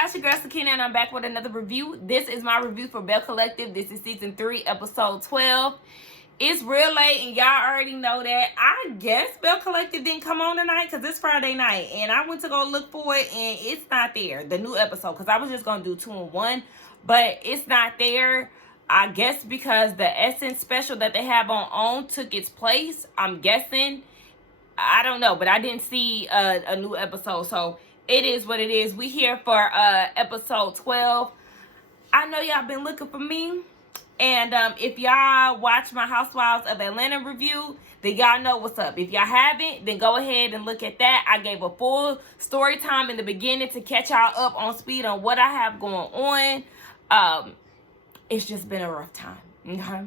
y'all, it's your girl Sakina, and I'm back with another review. This is my review for Belle Collective. This is season 3, episode 12. It's real late, and y'all already know that. I guess Belle Collective didn't come on tonight because it's Friday night, and I went to go look for it, and it's not there, the new episode, because I was just going to do 2 in 1, but it's not there. I guess because the Essence special that they have on took its place, I'm guessing. I don't know, but I didn't see a new episode, so it is what it is. We here for episode 12. I know y'all been looking for me, and if y'all watch my Housewives of Atlanta review, then y'all know what's up. If y'all haven't, then go ahead and look at that. I gave a full story time in the beginning to catch y'all up on speed on what I have going on. It's just been a rough time, okay?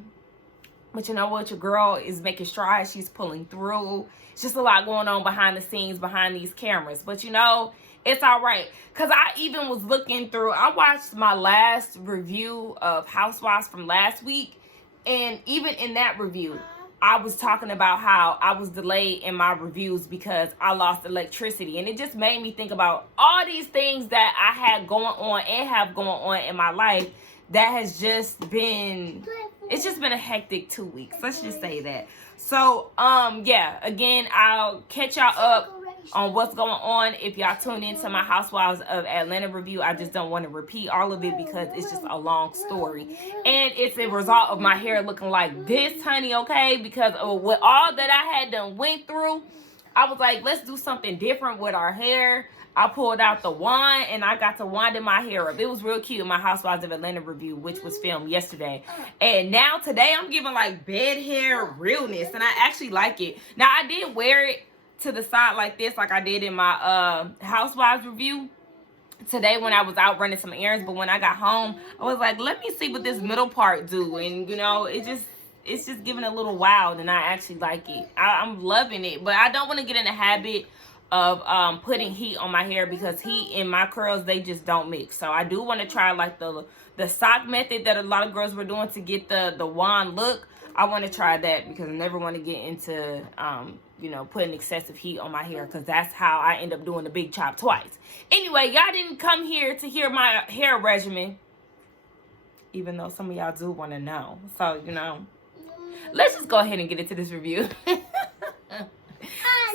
But you know what? Your girl is making strides. She's pulling through. It's just a lot going on behind the scenes, behind these cameras. But you know, it's all right. Because I even was looking through, I watched my last review of Housewives from last week. And even in that review, I was talking about how I was delayed in my reviews because I lost electricity. And it just made me think about all these things that I had going on and have going on in my life that has just been, it's just been a hectic 2 weeks. Let's just say that. So, yeah, again, I'll catch y'all up on what's going on if y'all tune into my Housewives of Atlanta review. I just don't want to repeat all of it because it's just a long story. And it's a result of my hair looking like this, honey, okay? Because of what all that I had done went through, I was like, let's do something different with our hair. I pulled out the wand and I got to winding my hair up. It was real cute in my Housewives of Atlanta review, which was filmed yesterday. And now today I'm giving like bed hair realness, and I actually like it. Now I did wear it to the side like this, like I did in my Housewives review today when I was out running some errands. But when I got home, I was like, let me see what this middle part do. And you know, it's just giving a little wild, and I actually like it. I'm loving it, but I don't want to get in the habit of putting heat on my hair because heat and my curls, they just don't mix. So I do want to try like the sock method that a lot of girls were doing to get the wand look. I want to try that because I never want to get into you know, putting excessive heat on my hair, because that's how I end up doing the big chop twice. Anyway, y'all didn't come here to hear my hair regimen, even though some of y'all do want to know. So, you know, let's just go ahead and get into this review.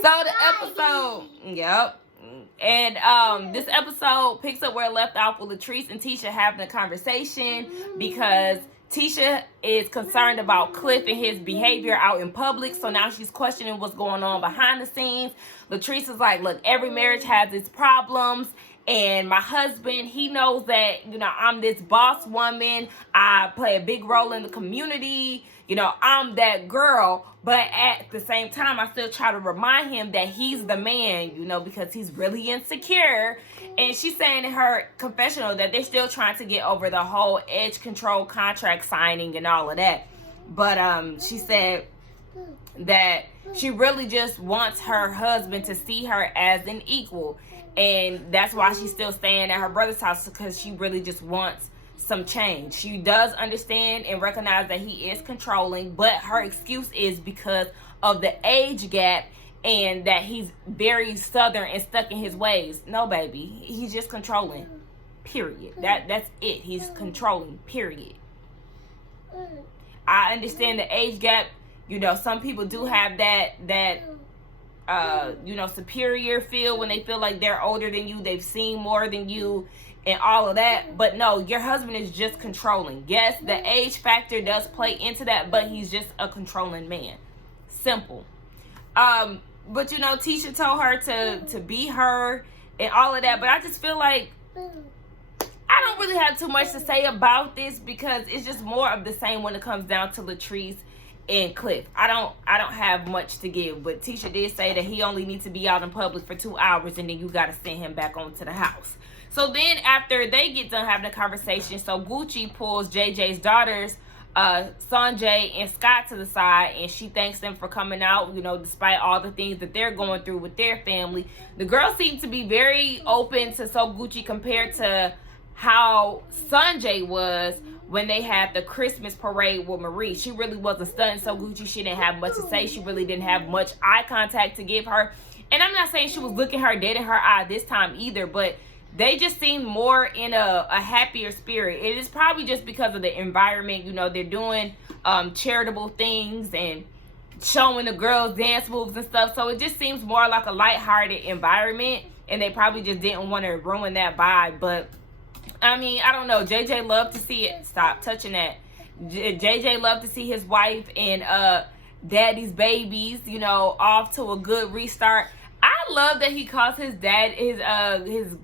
So the episode, yep. And this episode picks up where it left off with Latrice and Tisha having a conversation because Tisha is concerned about Cliff and his behavior out in public. So now she's questioning what's going on behind the scenes. Latrice is like, look, every marriage has its problems. And my husband, he knows that, you know, I'm this boss woman. I play a big role in the community. You know, I'm that girl. But at the same time, I still try to remind him that he's the man, you know, because he's really insecure. And she's saying in her confessional that they're still trying to get over the whole edge control contract signing and all of that. But she said that she really just wants her husband to see her as an equal. And that's why she's still staying at her brother's house, because she really just wants some change. She does understand and recognize that he is controlling, but her excuse is because of the age gap and that he's very southern and stuck in his ways. No, baby, he's just controlling. Period. That's it. He's controlling. Period. I understand the age gap. You know, some people do have that you know, superior feel when they feel like they're older than you, they've seen more than you, and all of that. But no, your husband is just controlling. Yes, the age factor does play into that, but he's just a controlling man. Simple. But you know, Tisha told her to be her and all of that. But I just feel like I don't really have too much to say about this because it's just more of the same when it comes down to Latrice and Cliff. I don't have much to give, but Tisha did say that he only needs to be out in public for 2 hours and then you got to send him back onto the house. So then after they get done having a conversation, so Gucci pulls JJ's daughters, Sanjay and Scott, to the side, and she thanks them for coming out, you know, despite all the things that they're going through with their family. The girls seem to be very open to So Gucci compared to how Sanjay was when they had the Christmas parade with Marie. She really wasn't stunned. So Gucci, she didn't have much to say. She really didn't have much eye contact to give her. And I'm not saying she was looking her dead in her eye this time either, but they just seem more in a happier spirit. It is probably just because of the environment. You know, they're doing charitable things and showing the girls dance moves and stuff. So it just seems more like a lighthearted environment. And they probably just didn't want to ruin that vibe. But, I mean, I don't know. JJ loved to see it. Stop touching that. JJ loved to see his wife and daddy's babies, you know, off to a good restart. I love that he calls his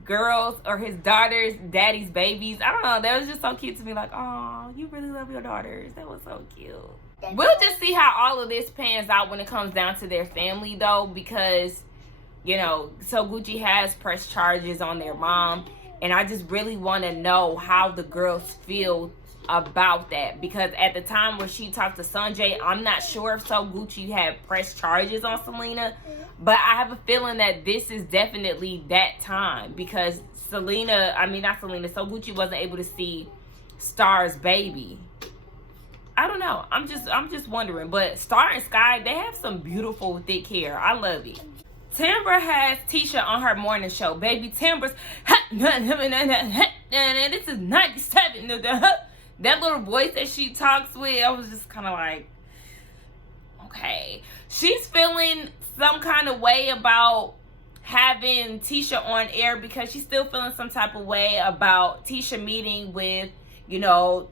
girls or his daughters daddy's babies. I don't know, that was just so cute to me. Like, oh, you really love your daughters. That was so cute. We'll just see how all of this pans out when it comes down to their family, though, because, you know, so Gucci has pressed charges on their mom, and I just really want to know how the girls feel about that, because at the time when she talked to Sanjay, I'm not sure if So Gucci had pressed charges on Selena, but I have a feeling that this is definitely that time, because So Gucci wasn't able to see Star's baby. I don't know. I'm just wondering. But Star and Sky, they have some beautiful thick hair. I love it. Tambra has Tisha on her morning show. Baby Tambra's this is 97. That little voice that she talks with, I was just kind of like, okay. She's feeling some kind of way about having Tisha on air, because she's still feeling some type of way about Tisha meeting with, you know,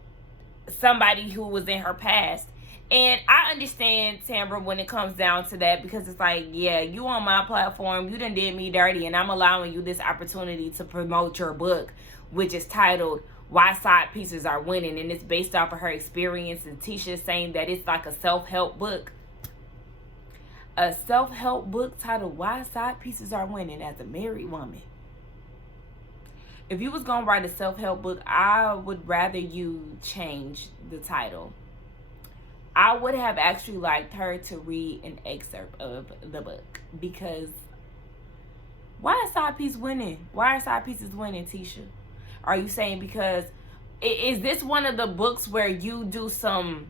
somebody who was in her past. And I understand Tambra when it comes down to that, because it's like, yeah, you on my platform, you done did me dirty, and I'm allowing you this opportunity to promote your book, which is titled Why Side Pieces Are Winning, and it's based off of her experience. And Tisha saying that it's like a self-help book. A self-help book titled Why Side Pieces Are Winning as a married woman. If you was gonna write a self-help book, I would rather you change the title. I would have actually liked her to read an excerpt of the book, because why are side pieces winning? Why are side pieces winning, Tisha? Are you saying because is this one of the books where you do some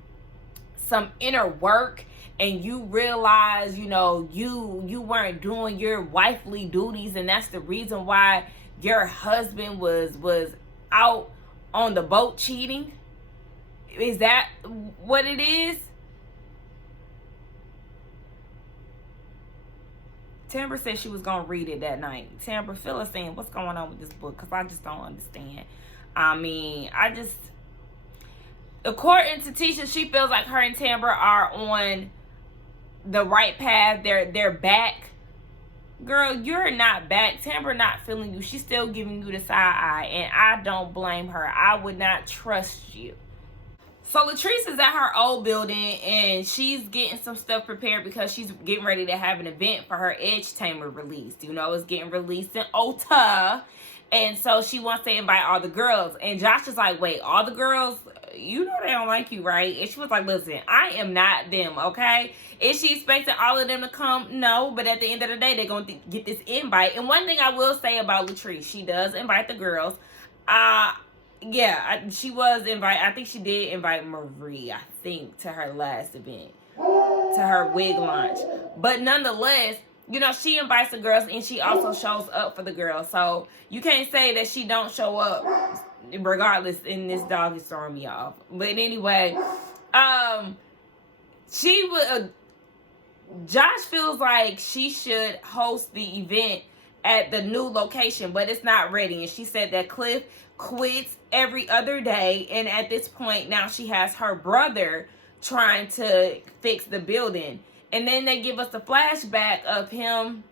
inner work and you realize, you know, you weren't doing your wifely duties, and that's the reason why your husband was out on the boat cheating? Is that what it is? Tambra said she was going to read it that night. Tambra, fill us in. What's going on with this book? Because I just don't understand. I mean, according to Tisha, she feels like her and Tambra are on the right path. They're back. Girl, you're not back. Tambra not feeling you. She's still giving you the side eye, and I don't blame her. I would not trust you. So Latrice is at her old building, and she's getting some stuff prepared because she's getting ready to have an event for her Edge Tamer release. You know, it's getting released in Ulta. And so she wants to invite all the girls. And Josh is like, wait, all the girls? You know they don't like you, right? And she was like, listen, I am not them, okay? Is she expecting all of them to come? No, but at the end of the day, they're going to get this invite. And one thing I will say about Latrice, she does invite the girls. Yeah, she was invited. I think she did invite Marie, I think, to her last event, to her wig launch. But nonetheless, you know, she invites the girls, and she also shows up for the girls. So you can't say that she don't show up regardless. And this dog is throwing me off. But anyway, she would. Josh feels like she should host the event at the new location, but it's not ready. And she said that Cliff quits every other day, and at this point now she has her brother trying to fix the building. And then they give us a flashback of him,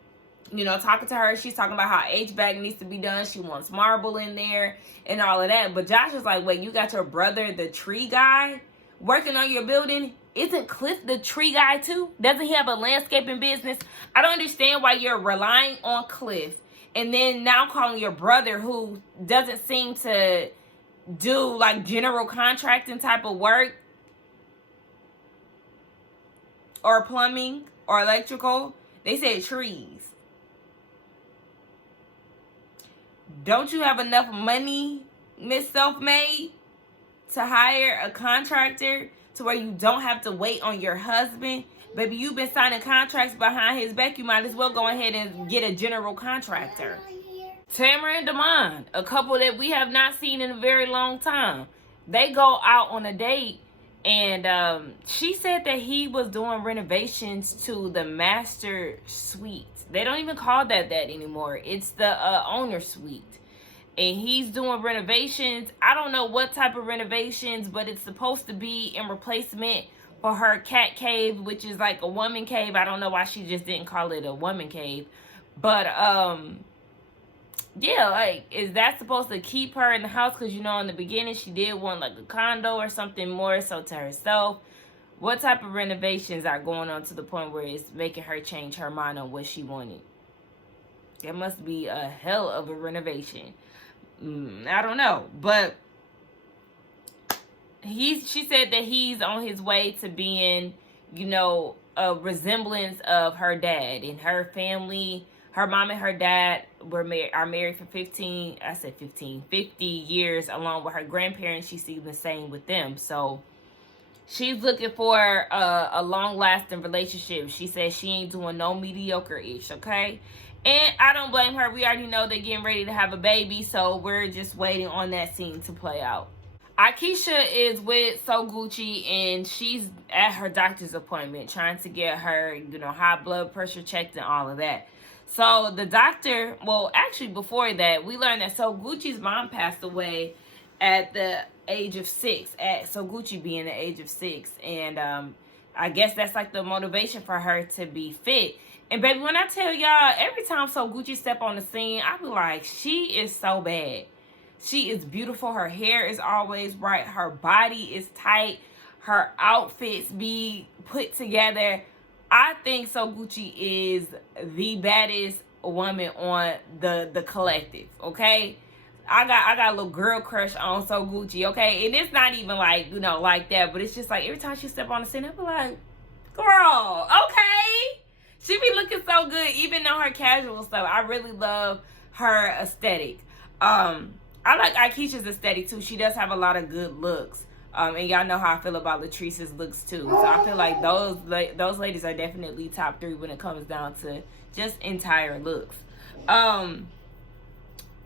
you know, talking to her. She's talking about how HVAC needs to be done. She wants marble in there and all of that. But Josh is like, wait, you got your brother, the tree guy, working on your building? Isn't Cliff the tree guy too? Doesn't he have a landscaping business? I don't understand why you're relying on Cliff and then now calling your brother, who doesn't seem to do like general contracting type of work or plumbing or electrical. They said trees. Don't you have enough money, Miss Self-Made, to hire a contractor to where you don't have to wait on your husband? Baby, you've been signing contracts behind his back. You might as well go ahead and get a general contractor. Tamara and Damon, a couple that we have not seen in a very long time. They go out on a date, and she said that he was doing renovations to the master suite. They don't even call that anymore. It's the owner suite. And he's doing renovations. I don't know what type of renovations, but it's supposed to be in replacement for her cat cave, which is like a woman cave. I don't know why she just didn't call it a woman cave. But yeah, like, is that supposed to keep her in the house? Because, you know, in the beginning, she did want, like, a condo or something more so to herself. What type of renovations are going on to the point where it's making her change her mind on what she wanted? It must be a hell of a renovation. I don't know. But she said that he's on his way to being, you know, a resemblance of her dad and her family. Her mom and her dad are married for 50 years, along with her grandparents. She sees the same with them. So she's looking for a long-lasting relationship. She says she ain't doing no mediocre-ish, okay? And I don't blame her. We already know they're getting ready to have a baby, so we're just waiting on that scene to play out. Akeisha is with So Gucci, and she's at her doctor's appointment trying to get her, you know, high blood pressure checked and all of that. So the doctor, well, actually before that, we learned that So Gucci's mom passed away at the age of 6, at So Gucci being the age of 6. And I guess that's like the motivation for her to be fit. And baby, when I tell y'all, every time So Gucci step on the scene, I be like, she is so bad. She is beautiful. Her hair is always right. Her body is tight. Her outfits be put together. I think So Gucci is the baddest woman on the collective, okay? I got a little girl crush on So Gucci, okay? And it's not even like, you know, like that, but it's just like every time she step on the scene, I be like, girl, okay? She be looking so good, even on her casual stuff. I really love her aesthetic. I like Akeisha's aesthetic too. She does have a lot of good looks. And y'all know how I feel about Latrice's looks too. So I feel like those ladies are definitely top 3 when it comes down to just entire looks.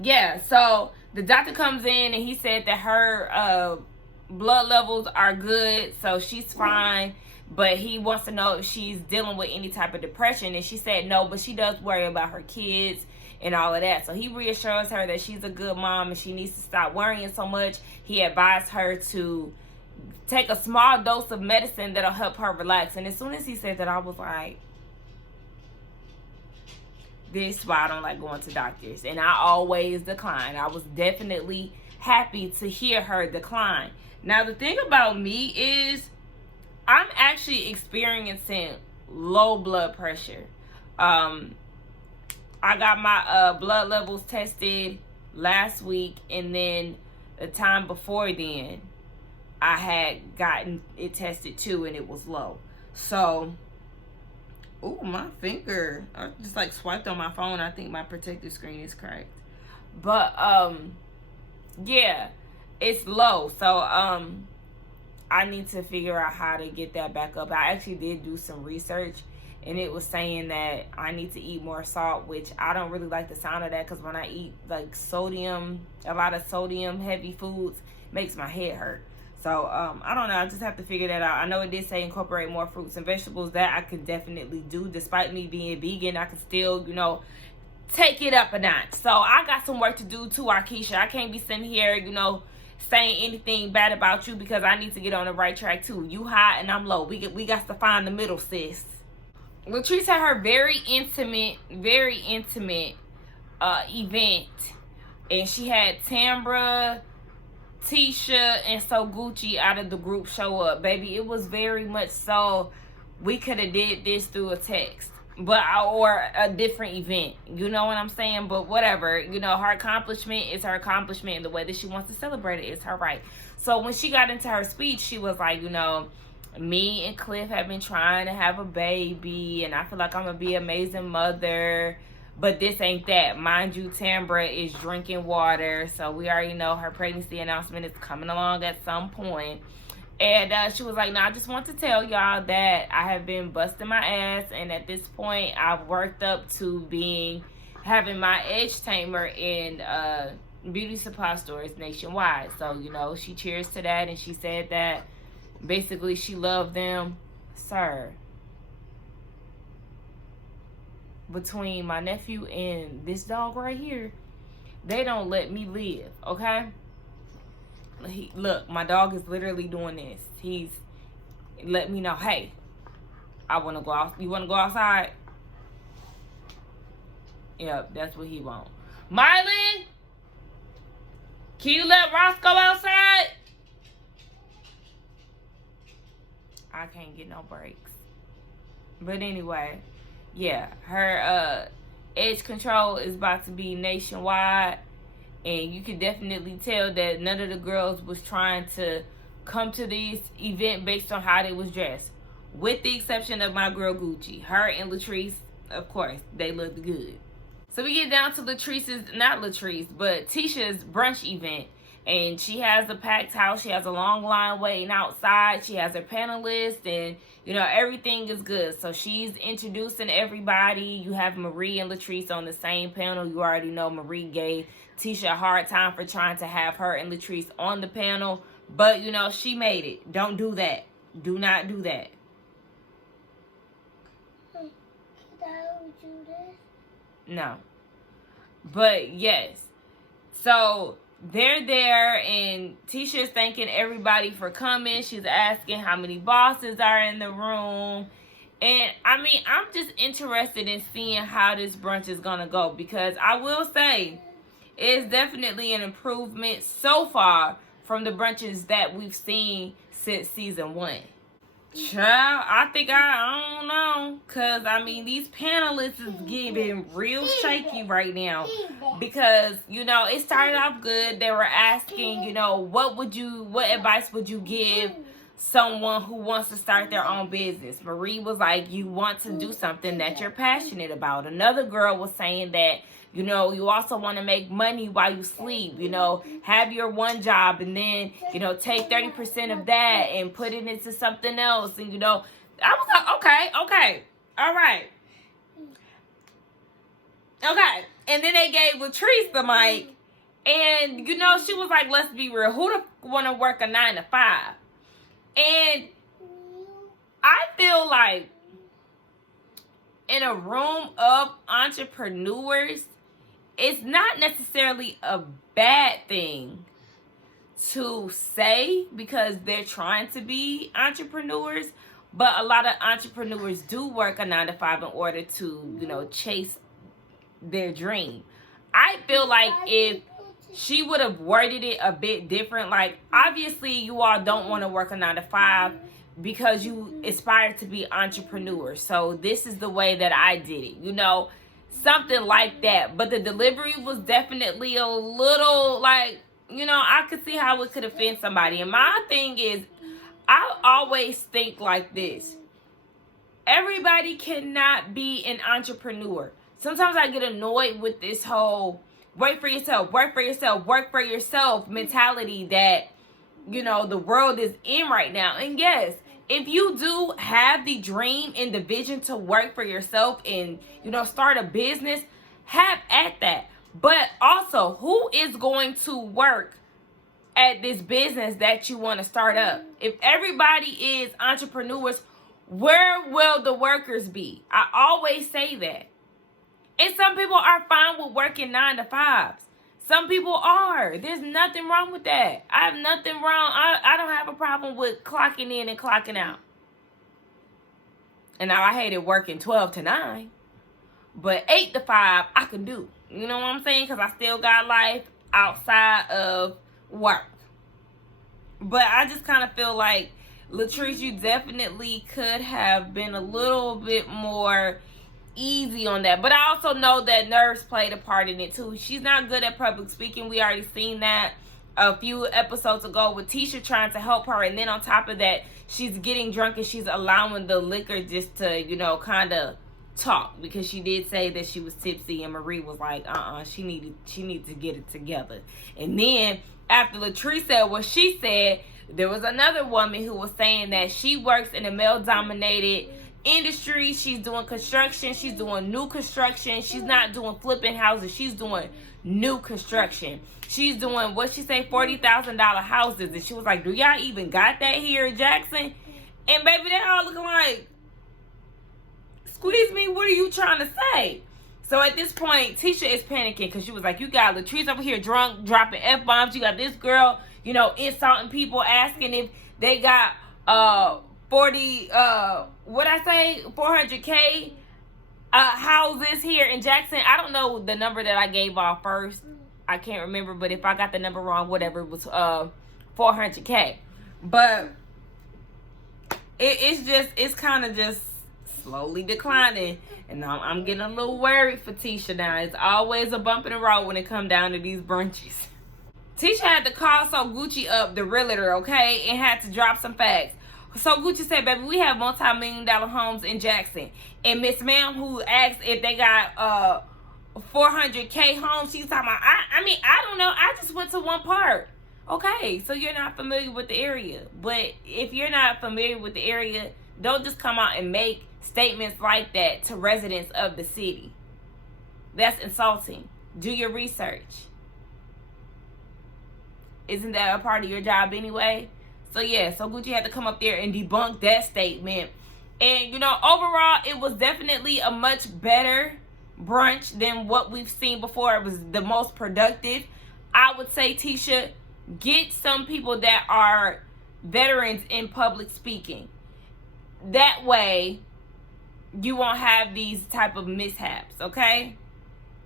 Yeah, so the doctor comes in and he said that her blood levels are good, so she's fine. But he wants to know if she's dealing with any type of depression. And she said no, but she does worry about her kids and all of that. So he reassures her that she's a good mom and she needs to stop worrying so much. He advised her to take a small dose of medicine that'll help her relax. And as soon as he said that, I was like, this is why I don't like going to doctors. And I always decline. I was definitely happy to hear her decline. Now, the thing about me is I'm actually experiencing low blood pressure. I got my blood levels tested last week, and then the time before then, I had gotten it tested too, and it was low. So, ooh, my finger. I just like swiped on my phone. I think my protective screen is cracked. But, yeah, it's low. So, I need to figure out how to get that back up. I actually did do some research, and it was saying that I need to eat more salt, which I don't really like the sound of that, because when I eat like a lot of sodium heavy foods, makes my head hurt. So I don't know, I just have to figure that out. I know it did say incorporate more fruits and vegetables. That I could definitely do. Despite me being vegan, I can still, you know, take it up a notch. So I got some work to do too, Akeisha. I can't be sitting here, you know, saying anything bad about you, because I need to get on the right track too. You high and I'm low. We got to find the middle, sis. Latrice had her very intimate event, and she had Tambra, Tisha, and So Gucci out of the group show up. Baby, it was very much so we could have did this through a text, or a different event. You know what I'm saying? But whatever. You know, her accomplishment is her accomplishment, and the way that she wants to celebrate it is her right. So when she got into her speech, she was like, you know, me and Cliff have been trying to have a baby, and I feel like I'm going to be an amazing mother, but this ain't that. Mind you, Tambra is drinking water, so we already know her pregnancy announcement is coming along at some point. And she was like, no, I just want to tell y'all that I have been busting my ass, and at this point, I've worked up to being having my edge tamer in beauty supply stores nationwide. So, you know, she cheers to that, and she said that basically she loved them. Sir, between my nephew and this dog right here, they don't let me live, okay? Look, my dog is literally doing this. He's let me know, hey, I want to go out. You want to go outside? Yep, that's what he wants. Mylan, can you let Ross go outside? I can't get no breaks. But anyway, yeah, her edge control is about to be nationwide. And you can definitely tell that none of the girls was trying to come to this event based on how they was dressed. With the exception of my girl Gucci. Her and Latrice, of course, they looked good. So we get down to Tisha's brunch event. And she has a packed house. She has a long line waiting outside. She has her panelists, and, you know, everything is good. So she's introducing everybody. You have Marie and Latrice on the same panel. You already know Marie gave Tisha a hard time for trying to have her and Latrice on the panel. But, you know, she made it. Don't do that. Do not do that. Can I do this? No. But, yes. So they're there, and Tisha's thanking everybody for coming. She's asking how many bosses are in the room. And, I mean, I'm just interested in seeing how this brunch is going to go. Because I will say, it's definitely an improvement so far from the brunches that we've seen since season 1. Child, I think I don't know. Because, I mean, these panelists is getting real shaky right now. Because, you know, it started off good. They were asking, you know, what advice would you give someone who wants to start their own business? Marie was like, you want to do something that you're passionate about. Another girl was saying that, you know, you also want to make money while you sleep. You know, have your one job and then, you know, take 30% of that and put it into something else. And, you know, I was like, okay, all right. Okay. And then they gave Latrice the mic. And, you know, she was like, let's be real. Who the want to work a 9 to 5? And I feel like in a room of entrepreneurs, it's not necessarily a bad thing to say because they're trying to be entrepreneurs, but a lot of entrepreneurs do work a 9 to 5 in order to, you know, chase their dream. I feel like if she would have worded it a bit different, like, obviously you all don't want to work a 9 to 5 because you aspire to be entrepreneurs. So this is the way that I did it, you know, something like that. But the delivery was definitely a little, like, you know, I could see how it could offend somebody. And my thing is, I always think like this. Everybody cannot be an entrepreneur. Sometimes I get annoyed with this whole work for yourself, work for yourself, work for yourself mentality that, you know, the world is in right now. And yes, if you do have the dream and the vision to work for yourself and, you know, start a business, have at that. But also, who is going to work at this business that you want to start up? If everybody is entrepreneurs, where will the workers be? I always say that. And some people are fine with working 9 to 5s. Some people are. There's nothing wrong with that. I have nothing wrong. I don't have a problem with clocking in and clocking out. And now I hated working 12 to 9. But 8 to 5, I can do. You know what I'm saying? Because I still got life outside of work. But I just kind of feel like, Latrice, you definitely could have been a little bit more easy on that. But I also know that nerves played a part in it too. She's not good at public speaking. We already seen that a few episodes ago with Tisha trying to help her, and then on top of that, she's getting drunk and she's allowing the liquor just to, you know, kind of talk, because she did say that she was tipsy, and Marie was like, she needs to get it together. And then after Latrice said what she said, there was another woman who was saying that she works in a male-dominated industry. She's doing construction. She's doing new construction. She's not doing flipping houses. She's doing new construction. She's doing, what she say, $40,000 houses. And she was like, do y'all even got that here in Jackson? And baby, they all looking like, squeeze me, what are you trying to say? So at this point, Tisha is panicking because she was like, you got Latrice over here drunk, dropping F-bombs. You got this girl, you know, insulting people, asking if they got 400K houses here in Jackson. I don't know the number that I gave off first. I can't remember, but if I got the number wrong, whatever, it was 400K. But it's kind of just slowly declining. And I'm getting a little worried for Tisha now. It's always a bump in the road when it come down to these brunches. Tisha had to call So Gucci up, the realtor, okay, and had to drop some facts. So Gucci said, baby, we have multi-million-dollar homes in Jackson. And Miss Ma'am, who asked if they got 400K homes, she's talking about, I mean, I don't know. I just went to one part. Okay, so you're not familiar with the area. But if you're not familiar with the area, don't just come out and make statements like that to residents of the city. That's insulting. Do your research. Isn't that a part of your job anyway? So yeah, so Gucci had to come up there and debunk that statement. And you know, overall, it was definitely a much better brunch than what we've seen before. It was the most productive. I would say, Tisha, get some people that are veterans in public speaking. That way, you won't have these type of mishaps, okay?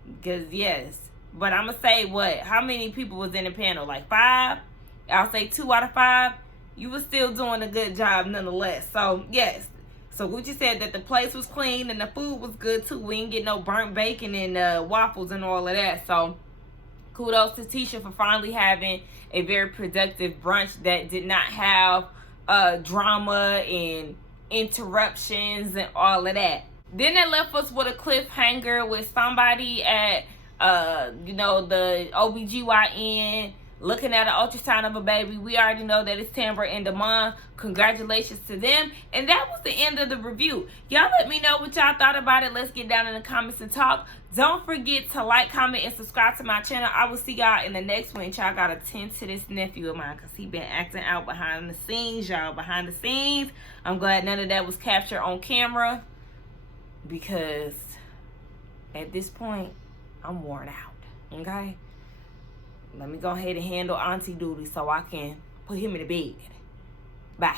Because, yes. But I'm going to say what? How many people was in the panel? Like 5? I'll say 2 out of 5. You were still doing a good job nonetheless. So, yes. So, Gucci said that the place was clean and the food was good, too. We didn't get no burnt bacon and waffles and all of that. So, kudos to Tisha for finally having a very productive brunch that did not have drama and interruptions and all of that. Then they left us with a cliffhanger with somebody at you know, the OBGYN looking at an ultrasound of a baby. We already know that it's Tamara and Damon. Congratulations to them. And that was the end of the review. Y'all let me know what y'all thought about it. Let's get down in the comments and talk. Don't forget to like, comment, and subscribe to my channel. I will see y'all in the next one. Y'all got to tend to this nephew of mine because he been acting out behind the scenes, y'all. Behind the scenes. I'm glad none of that was captured on camera because at this point, I'm worn out. Okay? Let me go ahead and handle auntie duty so I can put him in the bed. Bye.